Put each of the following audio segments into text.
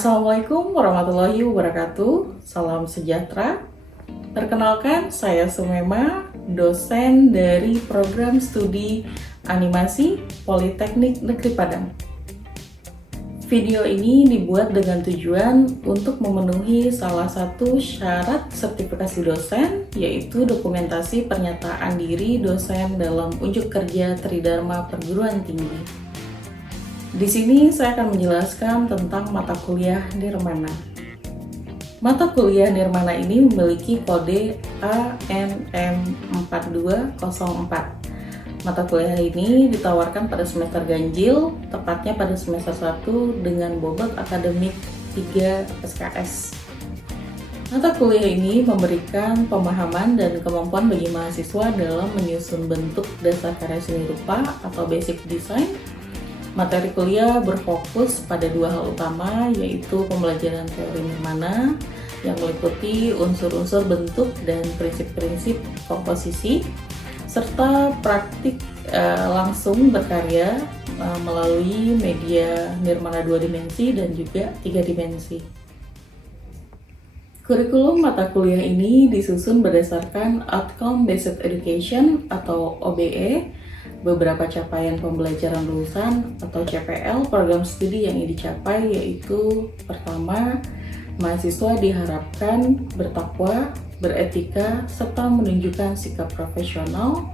Assalamualaikum warahmatullahi wabarakatuh. Salam sejahtera. Perkenalkan, saya Sumema, dosen dari program studi animasi Politeknik Negeri Padang. Video ini dibuat dengan tujuan untuk memenuhi salah satu syarat sertifikasi dosen, yaitu dokumentasi pernyataan diri dosen dalam unjuk kerja Tridharma Perguruan Tinggi. Di sini saya akan menjelaskan tentang mata kuliah Nirmana. Mata kuliah Nirmana ini memiliki kode ANM4204. Mata kuliah ini ditawarkan pada semester ganjil, tepatnya pada semester 1 dengan bobot akademik 3 SKS. Mata kuliah ini memberikan pemahaman dan kemampuan bagi mahasiswa dalam menyusun bentuk dasar karya seni rupa atau basic design. Materi kuliah berfokus pada dua hal utama, yaitu pembelajaran teori Nirmana yang meliputi unsur-unsur bentuk dan prinsip-prinsip komposisi, serta praktik langsung berkarya melalui media Nirmana 2 dimensi dan juga 3 dimensi. Kurikulum mata kuliah ini disusun berdasarkan Outcome Based Education atau OBE, beberapa capaian pembelajaran lulusan atau CPL program studi yang ingin dicapai, yaitu pertama, mahasiswa diharapkan bertakwa, beretika, serta menunjukkan sikap profesional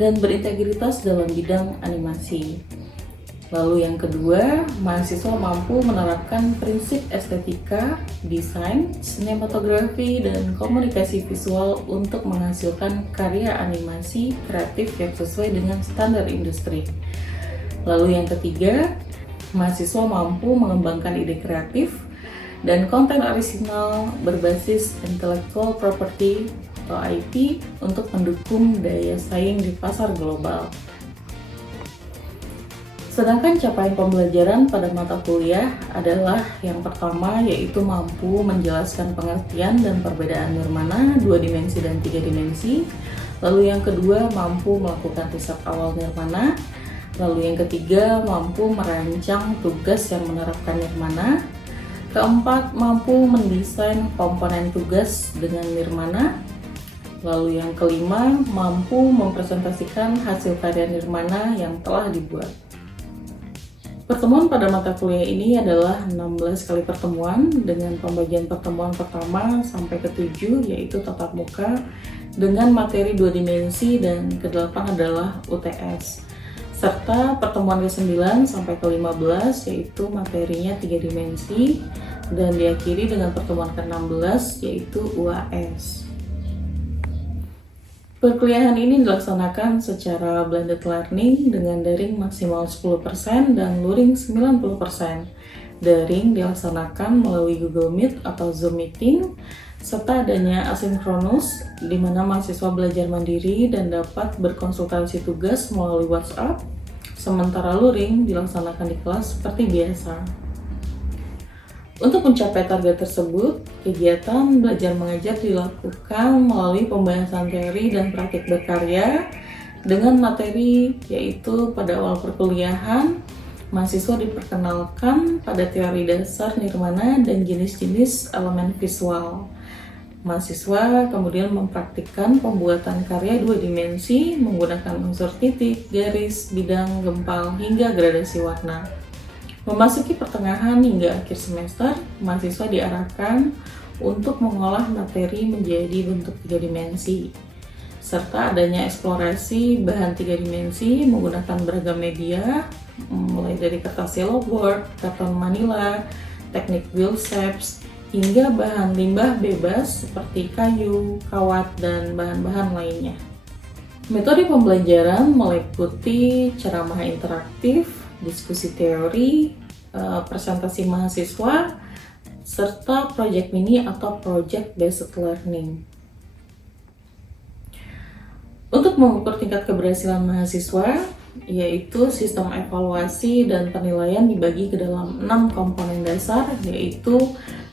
dan berintegritas dalam bidang animasi. Lalu yang kedua, mahasiswa mampu menerapkan prinsip estetika, desain, sinematografi, dan komunikasi visual untuk menghasilkan karya animasi kreatif yang sesuai dengan standar industri. Lalu yang ketiga, mahasiswa mampu mengembangkan ide kreatif dan konten orisinal berbasis intellectual property atau IP untuk mendukung daya saing di pasar global. Sedangkan capaian pembelajaran pada mata kuliah adalah yang pertama, yaitu mampu menjelaskan pengertian dan perbedaan Nirmana 2 dimensi dan 3 dimensi. Lalu yang kedua, mampu melakukan riset awal Nirmana. Lalu yang ketiga, mampu merancang tugas yang menerapkan Nirmana. Keempat, mampu mendesain komponen tugas dengan Nirmana. Lalu yang kelima, mampu mempresentasikan hasil karya Nirmana yang telah dibuat. Pertemuan pada mata kuliah ini adalah 16 kali pertemuan dengan pembagian pertemuan pertama sampai ke-7, yaitu tatap muka dengan materi 2 dimensi, dan ke-8 adalah UTS. Serta pertemuan ke-9 sampai ke-15 yaitu materinya 3 dimensi, dan diakhiri dengan pertemuan ke-16 yaitu UAS. Perkuliahan ini dilaksanakan secara blended learning dengan daring maksimal 10% dan luring 90%. Daring dilaksanakan melalui Google Meet atau Zoom Meeting, serta adanya asinkronus di mana mahasiswa belajar mandiri dan dapat berkonsultasi tugas melalui WhatsApp, sementara luring dilaksanakan di kelas seperti biasa. Untuk mencapai target tersebut, kegiatan belajar mengajar dilakukan melalui pembahasan teori dan praktik berkarya dengan materi, yaitu pada awal perkuliahan, mahasiswa diperkenalkan pada teori dasar Nirmana dan jenis-jenis elemen visual. Mahasiswa kemudian mempraktikkan pembuatan karya 2 dimensi menggunakan unsur titik, garis, bidang, gempal, hingga gradasi warna. Memasuki pertengahan hingga akhir semester, mahasiswa diarahkan untuk mengolah materi menjadi bentuk 3 dimensi, serta adanya eksplorasi bahan 3 dimensi menggunakan beragam media, mulai dari kertas yellow board, karton manila, teknik wheel shapes, hingga bahan limbah bebas seperti kayu, kawat, dan bahan-bahan lainnya. Metode pembelajaran meliputi ceramah interaktif, diskusi teori, presentasi mahasiswa, serta project mini atau project based learning. Untuk mengukur tingkat keberhasilan mahasiswa, yaitu sistem evaluasi dan penilaian dibagi ke dalam 6 komponen dasar, yaitu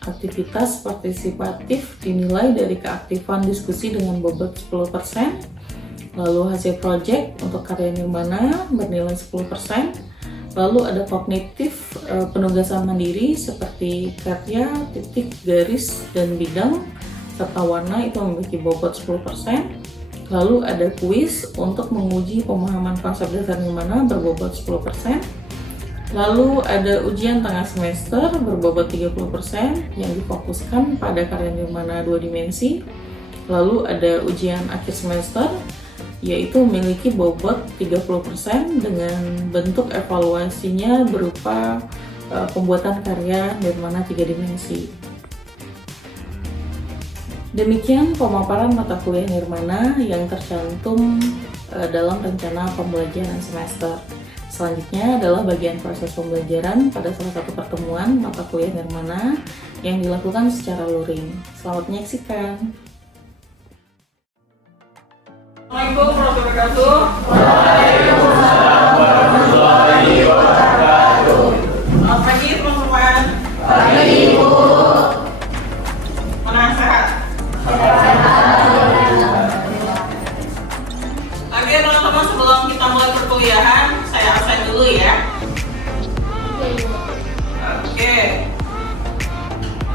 aktivitas partisipatif dinilai dari keaktifan diskusi dengan bobot 10%, lalu hasil project untuk karya Nirmana bernilai 10%, lalu ada kognitif penugasan mandiri seperti karya, titik, garis, dan bidang, serta warna itu memiliki bobot 10%. Lalu ada kuis untuk menguji pemahaman konsep dasar nirmana berbobot 10%. Lalu ada ujian tengah semester berbobot 30% yang difokuskan pada karya nirmana 2 dimensi. Lalu ada ujian akhir semester yaitu memiliki bobot 30% dengan bentuk evaluasinya berupa pembuatan karya nirmana 3 dimensi. Demikian pemaparan mata kuliah nirmana yang tercantum dalam rencana pembelajaran semester. Selanjutnya adalah bagian proses pembelajaran pada salah satu pertemuan mata kuliah nirmana yang dilakukan secara luring. Selamat menyaksikan. Assalamualaikum warahmatullahi wabarakatuh. Waalaikumsalam warahmatullahi wabarakatuh. Selamat pagi teman-teman. Pagi Bu. Mana sehat? Oke teman-teman, sebelum kita mulai perkuliahan, saya absen dulu ya. Oke.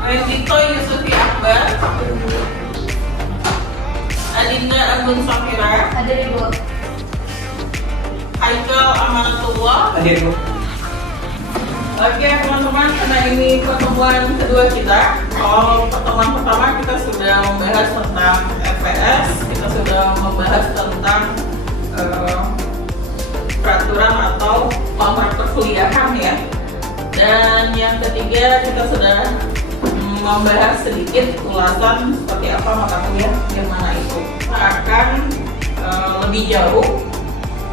Rendito Yusufi Akbar. Adinda Agun Safira. Hadir Ibu. Haikal Amanatullah. Hadir Bu. Oke teman-teman, karena ini pertemuan kedua kita. Kalau pertemuan pertama kita sudah membahas tentang FPS, kita sudah membahas tentang peraturan atau kontrak perkuliahan ya. Dan yang ketiga kita sudah membahas sedikit ulasan seperti apa mata kuliah nirmana itu. Kita akan lebih jauh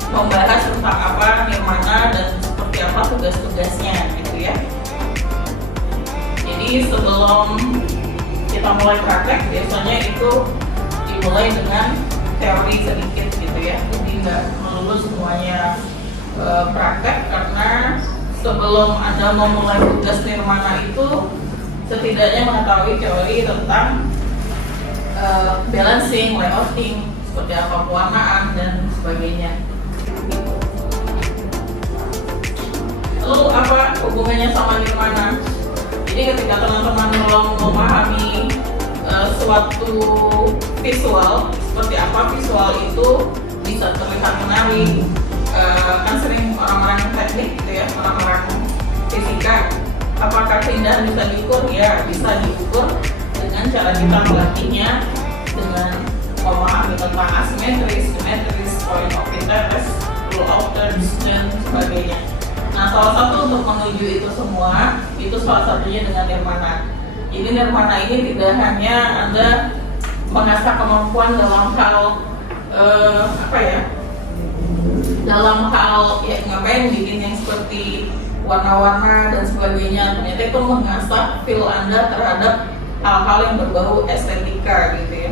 membahas tentang apa nirmana dan seperti apa tugas-tugasnya gitu ya. Jadi sebelum kita mulai praktek biasanya itu dimulai dengan teori sedikit gitu ya. Jadi nggak melulu semuanya praktek, karena sebelum Anda memulai tugas nirmana itu setidaknya mengetahui teori tentang balancing, layouting, seperti apa pewarnaan dan sebagainya. Lalu apa hubungannya sama nirmana? Jadi ketika teman-teman memahami suatu visual, seperti apa visual itu bisa terlihat menarik, kan sering orang-orang teknik gitu ya, orang-orang fisika, apakah keindahan bisa diukur? Ya, bisa diukur dengan cara kita melatihnya dengan memahami tentang asimetris, simetris, point of interest, rule of thirds, dan sebagainya. Nah, salah satu untuk menuju itu semua, itu salah satunya dengan nirmana. Jadi nirmana ini tidak hanya Anda mengasah kemampuan dalam hal dalam hal ya ngapain bikin yang seperti warna-warna dan sebagainya, ternyata itu mengasah feel Anda terhadap hal-hal yang berbau estetika gitu ya.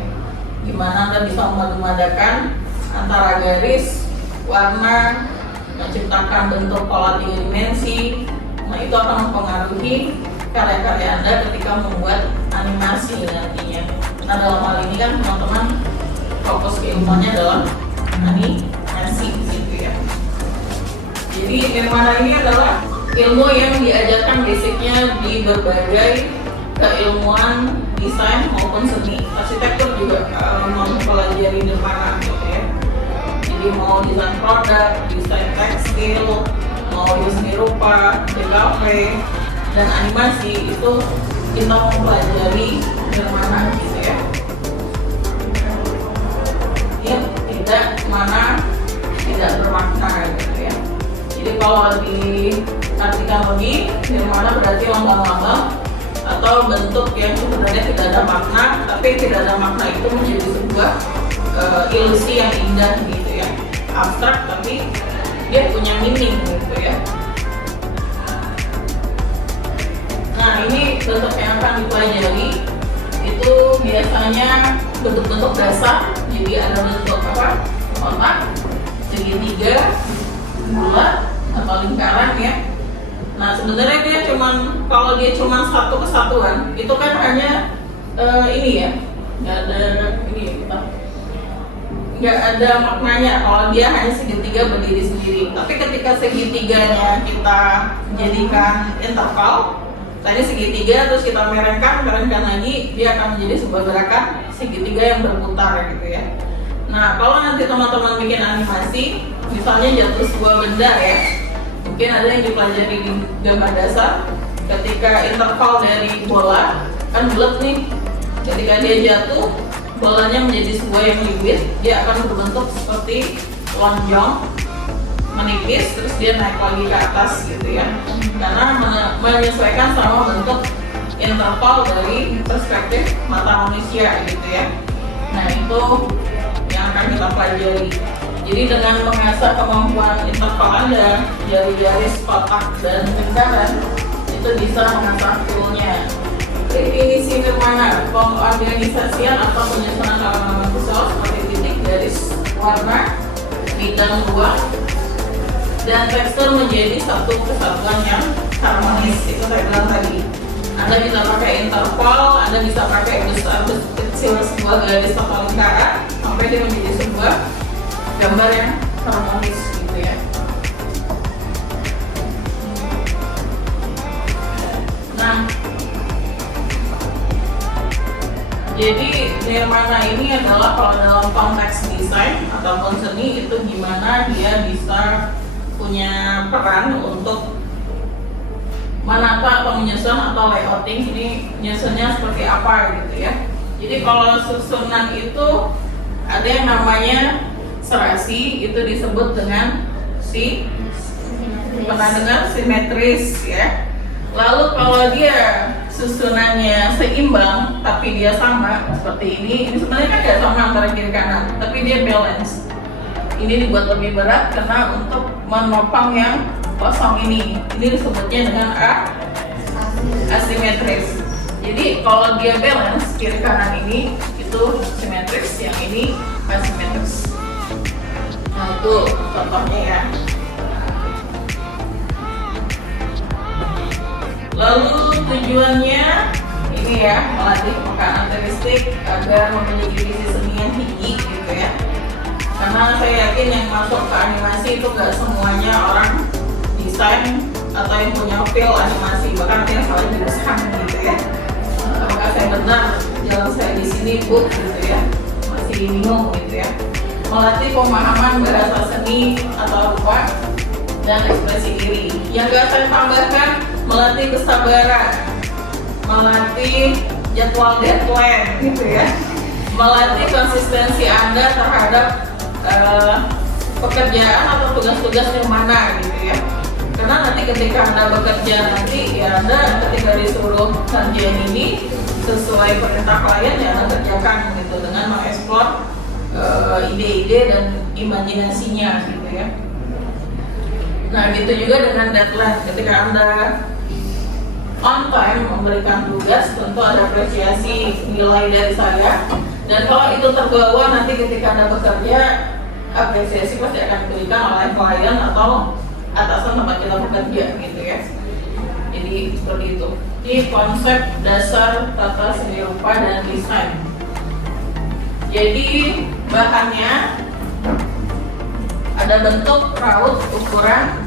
Gimana Anda bisa memadu-madakan antara garis, warna, menciptakan bentuk pola 3 dimensi. Nah, itu akan mempengaruhi karya-karya Anda ketika membuat animasi nantinya. Nah, dalam hal ini kan teman-teman fokus keilmuannya adalah animasi gitu ya. Jadi nirmana ini adalah ilmu yang diajarkan basicnya di berbagai keilmuan desain maupun seni. Arsitektur juga mempelajari nirmana gitu ya. Jadi mau desain produk, desain tekstil, mau desain rupa, DKV, dan animasi itu kita mempelajari nirmana gitu ya. Ya, tidak bermakna gitu ya. Jadi kalau diartikan lebih, nirmana berarti lambang-lambang atau bentuk yang sebenarnya tidak ada makna, tapi tidak ada makna itu menjadi sebuah ilusi yang indah gitu ya, abstrak tapi dia punya meaning gitu ya. Nah, ini bentuk yang akan dipelajari itu biasanya bentuk-bentuk dasar. Jadi ada bentuk kotak, segitiga, bulat atau lingkaran ya. Nah, sebenarnya dia kalau dia cuma satu kesatuan itu kan hanya ini ya, nggak ada ini ya, kita nggak ada maknanya kalau dia hanya segitiga berdiri sendiri. Tapi ketika segitiganya kita jadikan interval, tadi segitiga terus kita merengkan lagi, dia akan menjadi sebuah gerakan segitiga yang berputar gitu ya. Nah, kalau nanti teman-teman bikin animasi, misalnya jatuh sebuah benda ya, mungkin ada yang dipelajari di gambar dasar, ketika interval dari bola kan bulat nih, ketika dia jatuh, bolanya menjadi sebuah yang liquid, dia akan berbentuk seperti lonjong, menipis, terus dia naik lagi ke atas gitu ya, karena menyesuaikan sama bentuk interval dari perspektif mata manusia gitu ya. Nah, itu yang akan kita pelajari. Jadi dengan mengasah kemampuan interval Anda, jari-jari, kotak, dan lingkaran, itu bisa mengasah toolnya. Definisi nirmana, pengorganisasian atau penyusunan halaman visual seperti titik, garis, warna, bidang, ruang, dan tekstur menjadi satu kesatuan yang harmonis. Itu saya bilang tadi. Anda bisa pakai interval, Anda bisa pakai besar kecil sebuah garis atau lingkaran sampai dia menjadi sebuah gambar yang harmonis gitu ya. Nah, jadi nirmana ini adalah kalau dalam konteks desain ataupun seni itu gimana dia bisa punya peran untuk menata atau menyusun atau layouting, ini menyusunnya seperti apa gitu ya. Jadi kalau susunan itu ada yang namanya serasi, itu disebut dengan pernah dengar simetris ya. Lalu kalau dia susunannya seimbang tapi dia sama seperti ini sebenarnya kan tidak sama antara kiri kanan, tapi dia balance. Ini dibuat lebih berat karena untuk menopang yang kosong ini disebutnya dengan asimetris. Jadi kalau dia balance kiri kanan ini itu simetris, yang ini asimetris. Nah, itu contohnya ya. Lalu tujuannya ini ya, melatih karakteristik agar memiliki visi seni yang tinggi gitu ya. Karena saya yakin yang masuk ke animasi itu gak semuanya orang desain atau yang punya feel animasi, bahkan ada yang salah jurusan gitu ya. Apakah saya benar jalan saya di sini Bu gitu ya, masih bingung gitu ya. Melatih pemahaman bahasa seni atau rupa dan ekspresi diri. Yang gak saya tambahkan, melatih kesabaran, melatih jadwal deadline gitu ya, melatih konsistensi Anda terhadap pekerjaan atau tugas-tugas yang mana gitu ya. Karena nanti ketika Anda bekerja nanti ya, Anda ketika disuruh kerjaan ini sesuai perintah klien ya Anda kerjakan gitu, dengan mengeksplor ide-ide dan imajinasinya gitu ya. Nah, gitu juga dengan deadline. Ketika Anda on time memberikan tugas, tentu ada apresiasi nilai dari saya. Dan kalau itu terbawa nanti ketika Anda bekerja, apresiasi pasti akan diberikan oleh klien atau atasan tempat kita bekerja gitu ya. Jadi seperti itu. Ini konsep dasar tata seni rupa dan desain. Jadi bahannya ada bentuk, raut, ukuran,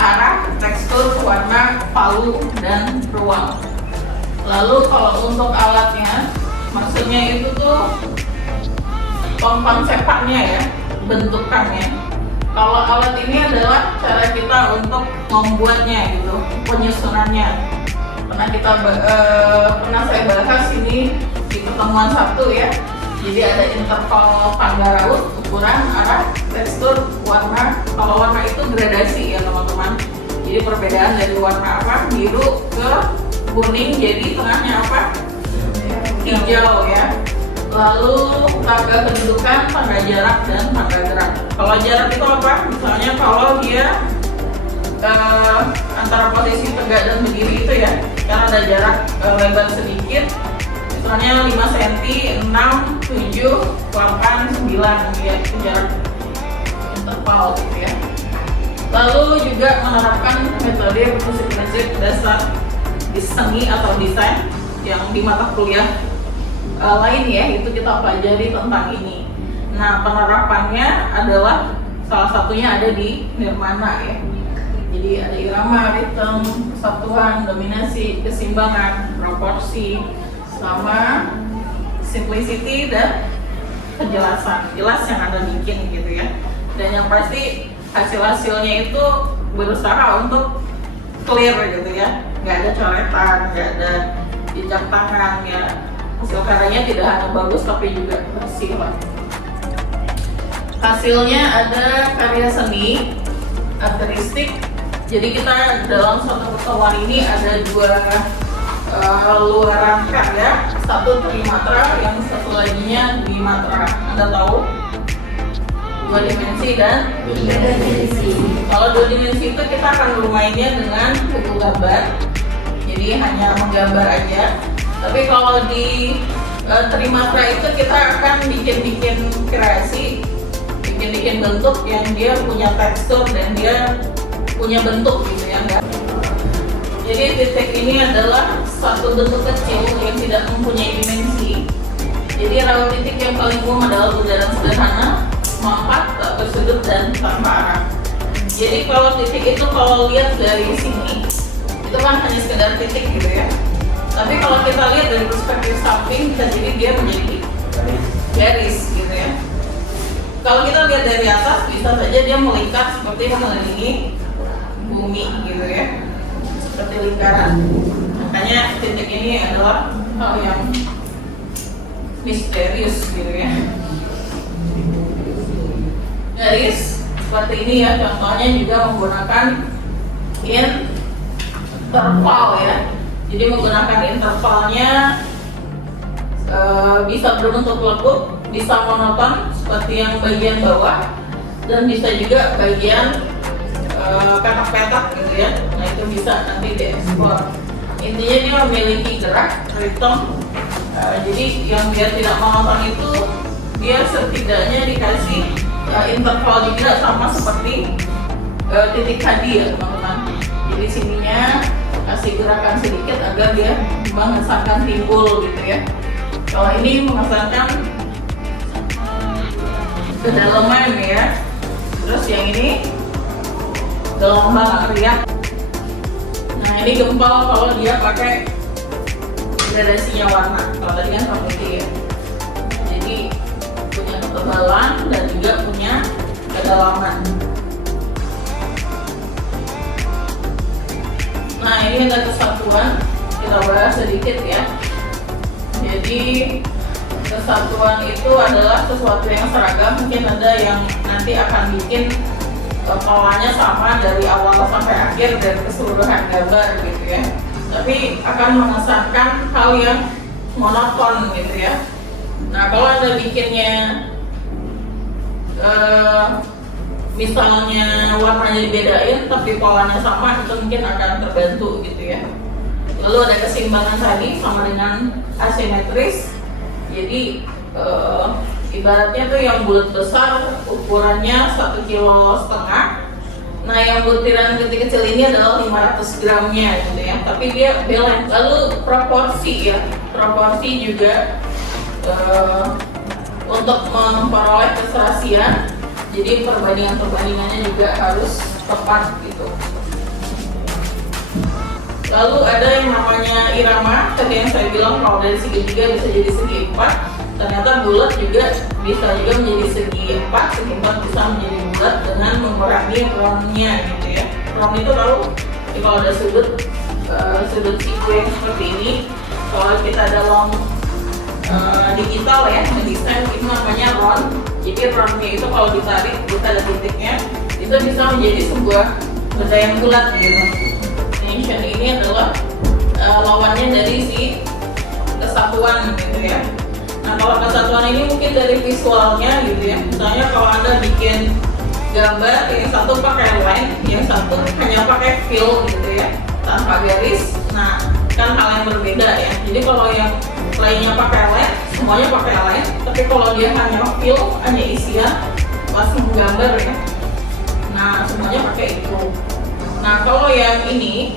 arah, tekstur, warna, palu, dan ruang. Lalu kalau untuk alatnya, maksudnya itu tuh konsepnya ya, bentukannya. Kalau alat ini adalah cara kita untuk membuatnya gitu, penyusunannya. Pernah saya bahas ini di pertemuan Sabtu ya. Jadi ada interval tangga raut, ukuran, arah, tekstur, warna. Kalau warna itu gradasi ya teman-teman. Jadi perbedaan dari warna apa, biru ke kuning, jadi tengahnya apa, hijau ya. Lalu tangga kedudukan, tangga jarak, dan tangga gerak. Kalau jarak itu apa? Misalnya kalau dia antara posisi tegak dan berdiri itu ya, karena ada jarak lebar sedikit, misalnya 5 cm, 6, 7, 8, 9 ya, itu jarak interval gitu ya. Lalu juga menerapkan metode prinsip-prinsip dasar seni atau desain yang di mata kuliah lain ya, itu kita pelajari tentang ini. Nah, penerapannya adalah salah satunya ada di nirmana ya. Jadi ada irama, ritme, kesatuan, dominasi, keseimbangan, proporsi, sama simplicity dan kejelasan. Jelas yang Anda bikin gitu ya. Dan yang pasti hasil-hasilnya itu berusaha untuk clear gitu ya. Nggak ada coretan, nggak ada jejak tangan ya. Hasil karyanya tidak hanya bagus tapi juga bersih lah. Hasilnya ada karya seni, artistik. Jadi kita dalam suatu pertemuan ini ada dua luaran karya, satu trimatra, yang satu laginya bimatra. Anda tahu? Dua dimensi dan tiga dimensi. Kalau dua dimensi itu kita akan bermainnya dengan buku gambar. Jadi hanya menggambar aja. Tapi kalau di trimatra itu kita akan bikin kreasi, bikin bentuk yang dia punya tekstur dan dia punya bentuk gitu ya. Jadi titik ini adalah satu bentuk kecil yang tidak mempunyai dimensi. Jadi raut titik yang paling umum adalah bundaran sederhana, mengangkat, tak bersudut dan tanpa arah. Jadi kalau titik itu kalau lihat dari sini itu kan hanya sekedar titik gitu ya. Tapi kalau kita lihat dari perspektif samping bisa jadi dia menjadi garis gitu ya. Kalau kita lihat dari atas bisa saja dia melingkar seperti mengelilingi bumi gitu ya, seperti lingkaran. Makanya titik ini adalah hal yang misterius gitu ya. Garis seperti ini ya, contohnya juga menggunakan interval ya. Jadi menggunakan intervalnya bisa berbentuk lekuk, bisa monoton seperti yang bagian bawah, dan bisa juga bagian petak-petak gitu ya. Nah itu bisa nanti dieksplor. Intinya dia memiliki gerak, ritme. Jadi yang dia tidak monoton itu dia setidaknya dikasih interval juga sama seperti titik tadi ya teman-teman. Jadi sininya kasih gerakan sedikit agar dia mengesankan timbul gitu ya. Kalau ini mengesankan kedalaman ya. Terus yang ini gelombang riak. Nah ini gempal kalau dia pakai gradasinya warna. Kalau tadi kan putih ya. Jadi punya ketebalan dan juga punya kedalaman. Nah ini ada kesatuan, kita bahas sedikit ya. Jadi kesatuan itu adalah sesuatu yang seragam. Mungkin ada yang nanti akan bikin polanya sama dari awal sampai akhir dan keseluruhan gambar gitu ya. Tapi akan mengesankan hal yang monoton gitu ya. Nah kalau Anda bikinnya misalnya warnanya dibedain tapi polanya sama, itu mungkin akan terbantu gitu ya. Lalu ada keseimbangan tadi sama dengan asimetris. Jadi ibaratnya tuh yang bulat besar ukurannya 1,5 kilo. Nah yang butiran kecil-kecil ini adalah 500 gramnya gitu ya. Tapi dia balance. Lalu proporsi ya, proporsi juga untuk memperoleh keserasian. Jadi perbandingannya juga harus tepat gitu. Lalu ada yang namanya irama. Tadi yang saya bilang kalau dari segi 3 bisa jadi segi 4. Ternyata bulat juga bisa juga menjadi segi 4. Segi 4 bisa menjadi bulat dengan mengurangi ronnya gitu ya. Ron itu tahu, kalau ada sudut siku yang seperti ini, kalau kita dalam digital ya, mendesain itu namanya ron. Jadi ronnya itu kalau ditarik, kita ada titiknya, itu bisa menjadi sebuah benda yang bulat gitu. Dimension ini adalah lawannya dari si kesatuan gitu ya. Nah kalau kesatuan ini mungkin dari visualnya gitu ya. Misalnya kalau Anda bikin gambar, yang satu pakai line, yang satu hanya pakai fill gitu ya, tanpa garis. Nah kan hal yang berbeda ya. Jadi kalau yang lainnya pakai line, semuanya pakai line. Tapi kalau dia hanya fill, hanya isian, langsung gambar ya. Nah semuanya pakai itu. Nah kalau yang ini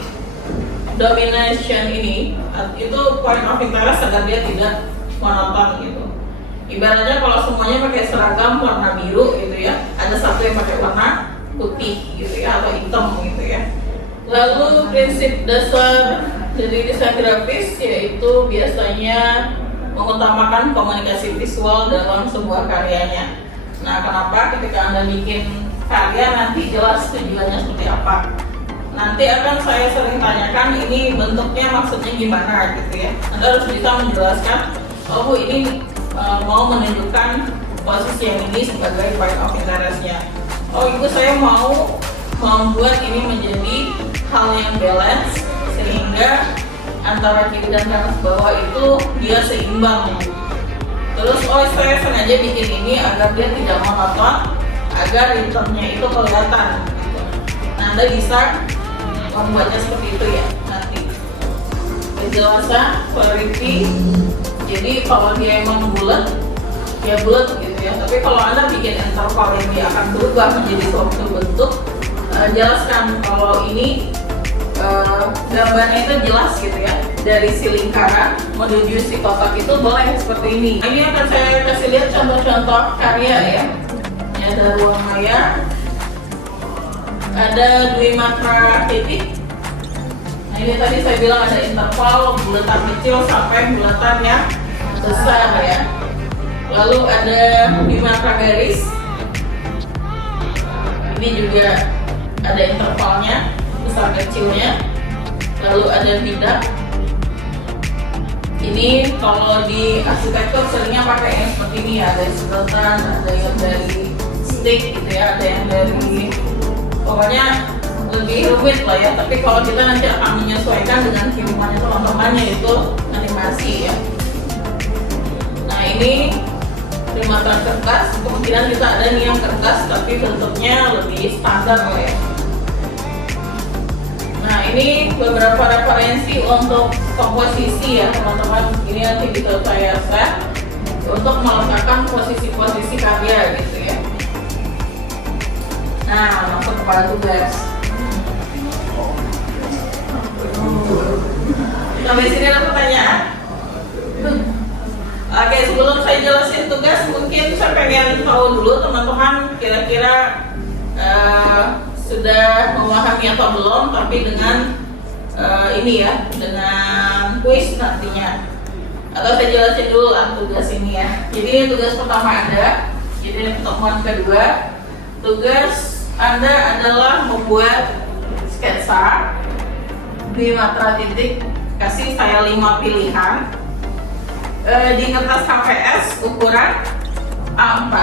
domination ini itu point of interest agar dia tidak monoton gitu. Ibaratnya kalau semuanya pakai seragam warna biru gitu ya, ada satu yang pakai warna putih gitu ya, atau hitam gitu ya. Lalu prinsip dasar dari desain grafis yaitu biasanya mengutamakan komunikasi visual dalam sebuah karyanya. Nah, kenapa ketika Anda bikin karya nanti jelas tujuannya seperti apa? Nanti akan saya sering tanyakan ini bentuknya maksudnya gimana gitu ya. Anda harus bisa menjelaskan, oh Bu ini mau menunjukkan posisi yang ini sebagai point of interest-nya. Oh Ibu saya mau membuat ini menjadi hal yang balance sehingga antara kiri dan kanan bawah itu dia seimbang. Terus saya sengaja bikin ini agar dia tidak monoton, agar ritmenya itu kelihatan gitu. Nah, Anda bisa membuatnya seperti itu ya nanti. Kejelasan, clarity. Jadi kalau dia emang bulat, ya bulat gitu ya. Tapi kalau Anda bikin interval yang dia akan berubah menjadi suatu bentuk, jelaskan kalau ini gambarnya itu jelas gitu ya. Dari si lingkaran menuju si kotak itu boleh seperti ini. Ini akan saya kasih lihat contoh-contoh karya ya. Ini ada ruang maya, ada dwimatra titik. Nah ini tadi saya bilang ada interval bulatan kecil sampai bulatan yang besar ya. Lalu ada dwimatra garis. Ini juga ada intervalnya, besar kecilnya. Lalu ada bidang. Ini kalau di arsitektur seringnya pakai yang seperti ini, ada sedotan, ada yang dari stick gitu ya, ada yang dari, pokoknya lebih rumit lah ya. Tapi kalau kita nanti akan menyesuaikan dengan kirimannya teman-teman, yaitu animasi ya. Nah ini primata kertas, kemungkinan kita ada nih yang kertas tapi bentuknya lebih standar lah ya. Nah ini beberapa referensi untuk komposisi ya teman-teman. Ini nanti bisa saya set untuk meletakkan posisi-posisi karya gitu ya. Nah masuk kepada tugas. Sampai sini ada pertanyaan? Oke, sebelum saya jelasin tugas, mungkin saya pengen tahu dulu teman-teman kira-kira sudah memahami atau belum, tapi dengan ini ya, dengan kuis nantinya. Atau saya jelasin dulu lah tugas ini ya. Jadi tugas pertama ada, jadi pertemuan kedua, tugas Anda adalah membuat sketsa dwimatra titik, kasih saya 5 pilihan di kertas HVS ukuran A4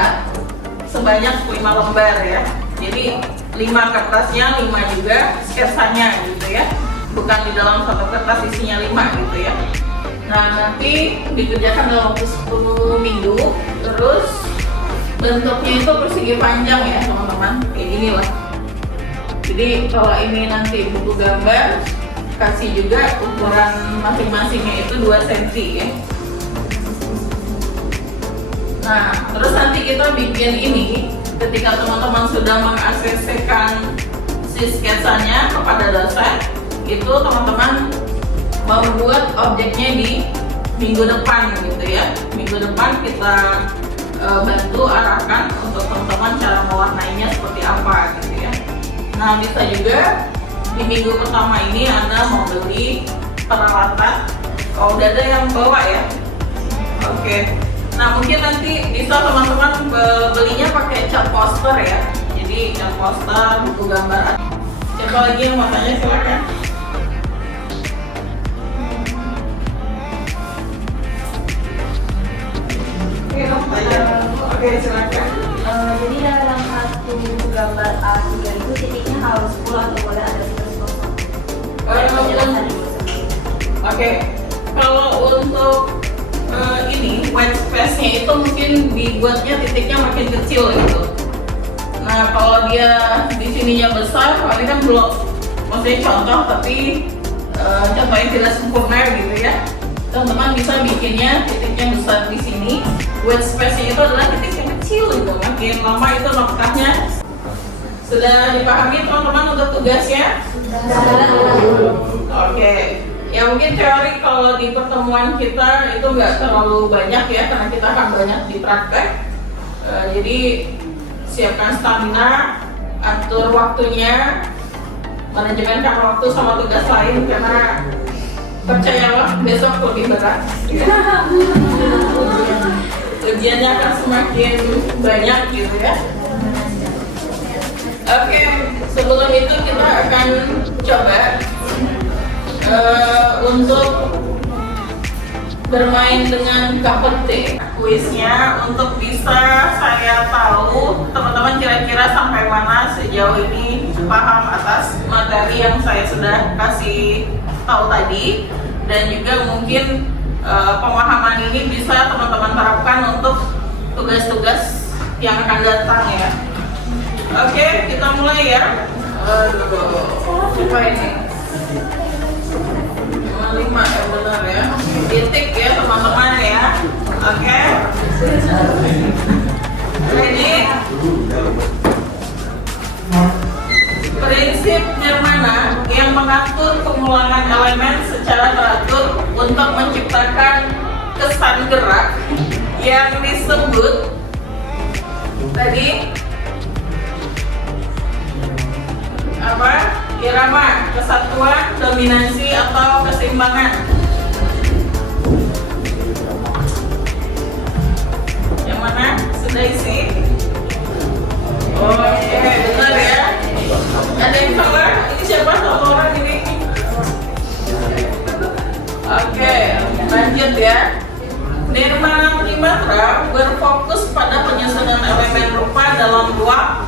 sebanyak 5 lembar ya. Jadi 5 kertasnya, 5 juga sketsanya gitu ya. Bukan di dalam satu kertas isinya 5 gitu ya. Nah nanti dikerjakan dalam waktu 10 minggu. Terus bentuknya itu persegi panjang ya teman-teman, kayak gini lah. Jadi kalau ini nanti buku gambar, kasih juga ukuran masing-masingnya itu 2 cm ya. Nah terus nanti kita bikin ini. Ketika teman-teman sudah mengaksesikan si sketsanya kepada dosen, itu teman-teman membuat objeknya di minggu depan gitu ya. Minggu depan kita bantu arahkan untuk teman-teman cara mewarnainya seperti apa gitu ya. Nah bisa juga di minggu pertama ini Anda mau beli peralatan. Kalau udah ada yang bawa ya. Oke. Nah mungkin nanti bisa teman-teman belinya pakai cat poster ya. Jadi cat poster, buku gambar. Siapa lagi yang mau tanya silakan. Oke silakan. Jadi dalam satu gambar A3 itu titiknya harus full atau boleh ada titik kosong? Oke. Kalau untuk ini white space-nya itu mungkin dibuatnya titiknya makin kecil gitu. Nah kalau dia di sininya besar, ini kan belum, maksudnya contoh tapi contohnya tidak sempurna gitu ya. Teman-teman bisa bikinnya titiknya besar di sini, white space-nya itu adalah titik yang kecil gitu. Makin lama itu noktahnya. Sudah dipahami teman-teman untuk tugasnya? Sudah. Oke. Ya mungkin teori kalau di pertemuan kita itu nggak terlalu banyak ya, karena kita akan banyak di praktek. Jadi siapkan stamina, atur waktunya, manajemenkan waktu sama tugas lain, karena percayalah besok lebih berat. Ujiannya akan semakin banyak gitu ya. Oke, sebelum itu kita akan coba untuk bermain dengan KPT kuisnya, untuk bisa saya tahu teman-teman kira-kira sampai mana sejauh ini paham atas materi yang saya sudah kasih tahu tadi, dan juga mungkin pemahaman ini bisa teman-teman terapkan untuk tugas-tugas yang akan datang ya. Oke, kita mulai ya. Coba ini 5 ya, benar ya. Titik ya teman-teman ya. Oke. Ready? Prinsip nirmana yang mengatur pengulangan elemen secara teratur untuk menciptakan kesan gerak yang disebut tadi apa? Irama, kesatuan, dominasi, atau keseimbangan. Yang mana? Sudah isi? Oke, benar ya. Ada yang salah? Ini siapa? Satu orang ini. Oke, lanjut ya. Nirmana Trimatra berfokus pada penyusunan elemen rupa dalam dua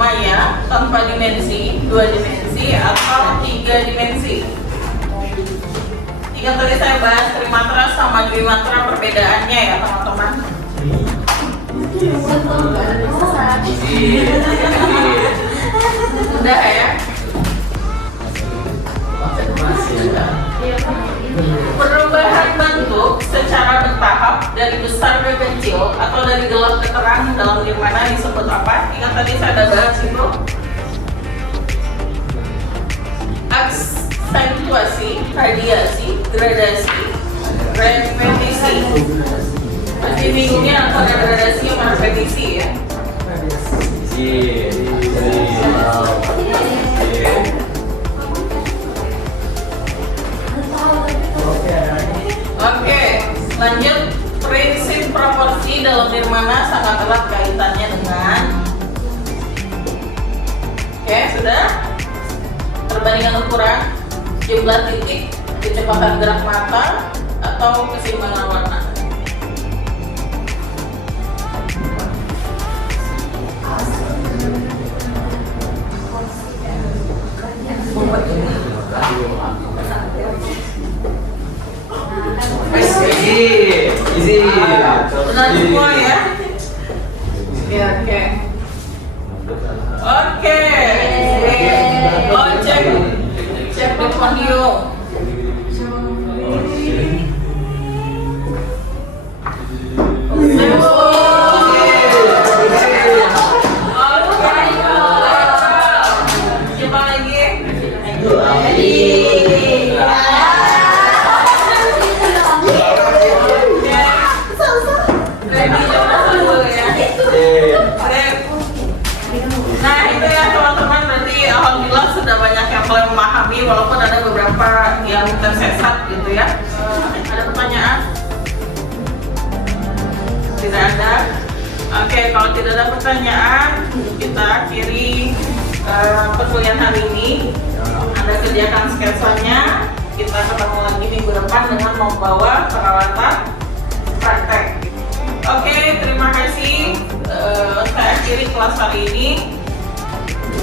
maya tanpa dimensi, 2 dimensi, atau 3 dimensi. Jika tadi saya bahas Trimatra sama Dwimatra perbedaannya ya teman-teman. Udah ya. Perubahan bentuk secara bertahap dari besar ke kecil atau dari gelap ke terang dalam nirmana disebut apa? Ingat tadi saya ada bahas itu. Aksentuasi, radiasi, gradasi, repetisi. Pasti bingungnya antara gradasi sama repetisi ya. Oke, lanjut. Prinsip proporsi dalam nirmana sangat erat kaitannya dengan sudah perbandingan ukuran, jumlah titik, kecepatan gerak mata, atau keseimbangan warna. Easy. Benar semua ya? Ya, oke. Oke. Oh, cek di podium. Coba lagi. Nah itu ya teman-teman, berarti alhamdulillah sudah banyak yang mulai memahami walaupun ada beberapa yang tersesat gitu ya. Ada pertanyaan? Tidak ada? Oke, kalau tidak ada pertanyaan, kita akhiri perkuliahan hari ini. Anda kerjakan sketsanya. Kita ketemu lagi minggu depan dengan membawa peralatan praktek. Oke, terima kasih. Saya akhiri kelas hari ini.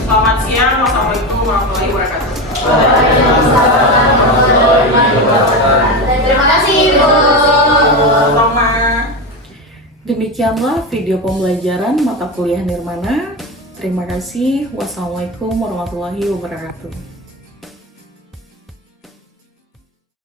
Selamat siang. Wassalamualaikum warahmatullahi wabarakatuh. Terima kasih Ibu. Sama. Demikianlah video pembelajaran mata kuliah Nirmana. Terima kasih. Wassalamualaikum warahmatullahi wabarakatuh.